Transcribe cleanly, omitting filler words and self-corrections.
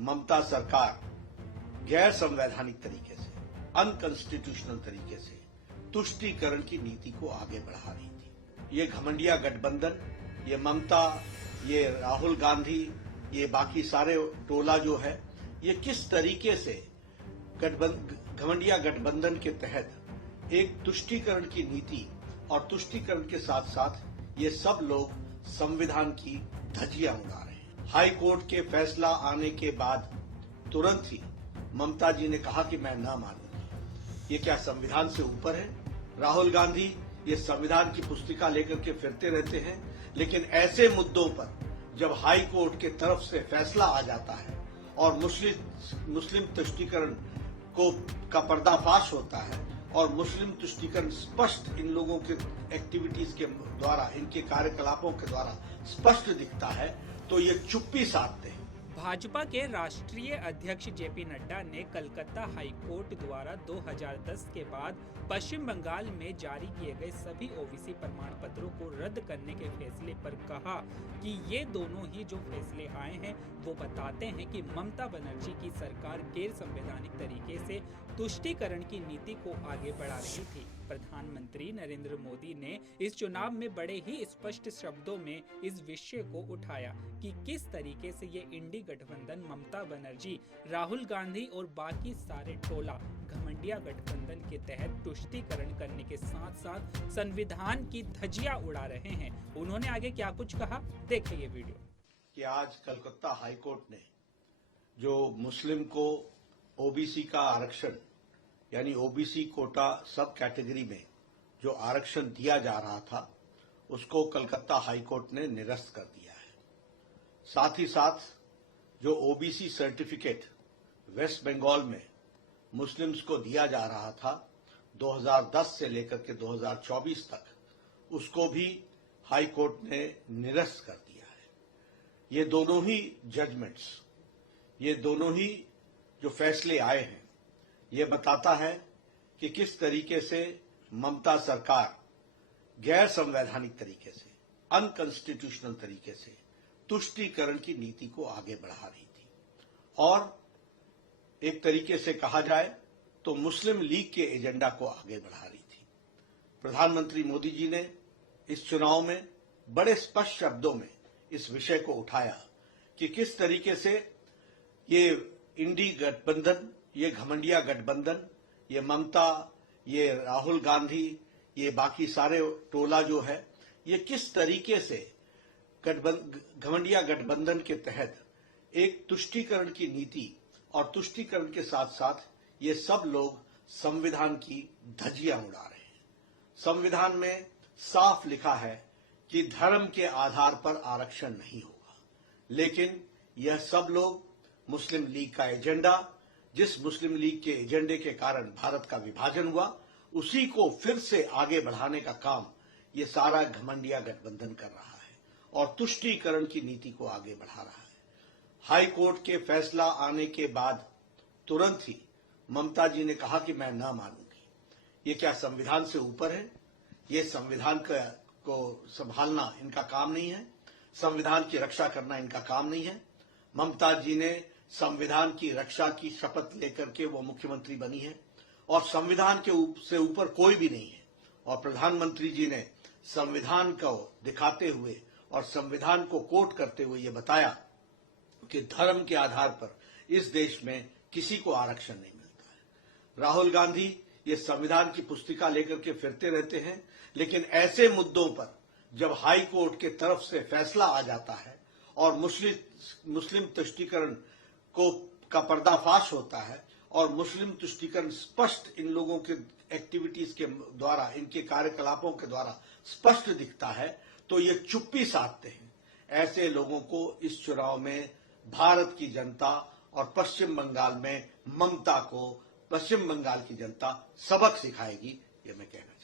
ममता सरकार गैर संवैधानिक तरीके से, अनकॉन्स्टिट्यूशनल तरीके से तुष्टीकरण की नीति को आगे बढ़ा रही थी। ये घमंडिया गठबंधन, ये ममता, ये राहुल गांधी, ये बाकी सारे टोला जो है, ये किस तरीके से घमंडिया गठबंधन के तहत एक तुष्टीकरण की नीति और तुष्टीकरण के साथ साथ ये सब लोग संविधान की धज्जियां उड़ा रहे हैं। हाई कोर्ट के फैसला आने के बाद तुरंत ही ममता जी ने कहा कि मैं ना मानूंगी। ये क्या संविधान से ऊपर है? राहुल गांधी ये संविधान की पुस्तिका लेकर के फिरते रहते हैं, लेकिन ऐसे मुद्दों पर जब हाई कोर्ट के तरफ से फैसला आ जाता है और मुस्लिम तुष्टीकरण का पर्दाफाश होता है और मुस्लिम तुष्टीकरण स्पष्ट इन लोगों के एक्टिविटीज के द्वारा, इनके कार्यकलापों के द्वारा स्पष्ट दिखता है, तो ये चुप्पी साधते हैं। भाजपा के राष्ट्रीय अध्यक्ष जेपी नड्डा ने कलकत्ता हाई कोर्ट द्वारा 2010 के बाद पश्चिम बंगाल में जारी किए गए सभी ओबीसी प्रमाण पत्रों को रद्द करने के फैसले पर कहा कि ये दोनों ही जो फैसले आए हैं वो बताते हैं कि ममता बनर्जी की सरकार गैर संवैधानिक तरीके से तुष्टीकरण की नीति को आगे बढ़ा रही थी। प्रधानमंत्री नरेंद्र मोदी ने इस चुनाव में बड़े ही स्पष्ट शब्दों में इस विषय को उठाया कि किस तरीके से ये इंडी गठबंधन ममता बनर्जी, राहुल गांधी और बाकी सारे टोला घमंडिया गठबंधन के तहत तुष्टीकरण करने के साथ साथ संविधान की धज्जियां उड़ा रहे हैं। उन्होंने आगे क्या कुछ कहा, देखिए ये वीडियो। कि आज कलकत्ता हाई कोर्ट ने जो मुस्लिम को ओबीसी का आरक्षण यानी ओबीसी कोटा सब कैटेगरी में जो आरक्षण दिया जा रहा था, उसको कलकत्ता हाई कोर्ट ने निरस्त कर दिया है। साथ ही साथ जो ओबीसी सर्टिफिकेट वेस्ट बंगाल में मुस्लिम्स को दिया जा रहा था 2010 से लेकर के 2024 तक, उसको भी हाई कोर्ट ने निरस्त कर दिया है। ये दोनों ही जजमेंट्स, ये दोनों ही जो फैसले आए हैं, ये बताता है कि किस तरीके से ममता सरकार गैर संवैधानिक तरीके से, अनकॉन्स्टिट्यूशनल तरीके से तुष्टीकरण की नीति को आगे बढ़ा रही थी और एक तरीके से कहा जाए तो मुस्लिम लीग के एजेंडा को आगे बढ़ा रही थी। प्रधानमंत्री मोदी जी ने इस चुनाव में बड़े स्पष्ट शब्दों में इस विषय को उठाया कि किस तरीके से ये इंडी गठबंधन, ये घमंडिया गठबंधन, ये ममता, ये राहुल गांधी, ये बाकी सारे टोला जो है, ये किस तरीके से घमंडिया गठबंधन के तहत एक तुष्टीकरण की नीति और तुष्टीकरण के साथ साथ ये सब लोग संविधान की धज्जियां उड़ा रहे हैं। संविधान में साफ लिखा है कि धर्म के आधार पर आरक्षण नहीं होगा, लेकिन यह सब लोग मुस्लिम लीग का एजेंडा, जिस मुस्लिम लीग के एजेंडे के कारण भारत का विभाजन हुआ, उसी को फिर से आगे बढ़ाने का काम ये सारा घमंडिया गठबंधन कर रहा है और तुष्टीकरण की नीति को आगे बढ़ा रहा है। हाई कोर्ट के फैसला आने के बाद तुरंत ही ममता जी ने कहा कि मैं ना मानूंगी। ये क्या संविधान से ऊपर है? ये संविधान को संभालना इनका काम नहीं है, संविधान की रक्षा करना इनका काम नहीं है। ममता जी ने संविधान की रक्षा की शपथ लेकर के वो मुख्यमंत्री बनी है और संविधान के से ऊपर कोई भी नहीं है। और प्रधानमंत्री जी ने संविधान को दिखाते हुए और संविधान को कोट करते हुए ये बताया कि धर्म के आधार पर इस देश में किसी को आरक्षण नहीं मिलता है। राहुल गांधी ये संविधान की पुस्तिका लेकर के फिरते रहते हैं, लेकिन ऐसे मुद्दों पर जब हाई कोर्ट के तरफ से फैसला आ जाता है और मुस्लिम तुष्टीकरण का पर्दाफाश होता है और मुस्लिम तुष्टीकरण स्पष्ट इन लोगों के एक्टिविटीज के द्वारा, इनके कार्यकलापों के द्वारा स्पष्ट दिखता है, तो ये चुप्पी साधते हैं। ऐसे लोगों को इस चुनाव में भारत की जनता और पश्चिम बंगाल में ममता को पश्चिम बंगाल की जनता सबक सिखाएगी, ये मैं कहना चाहूंगा।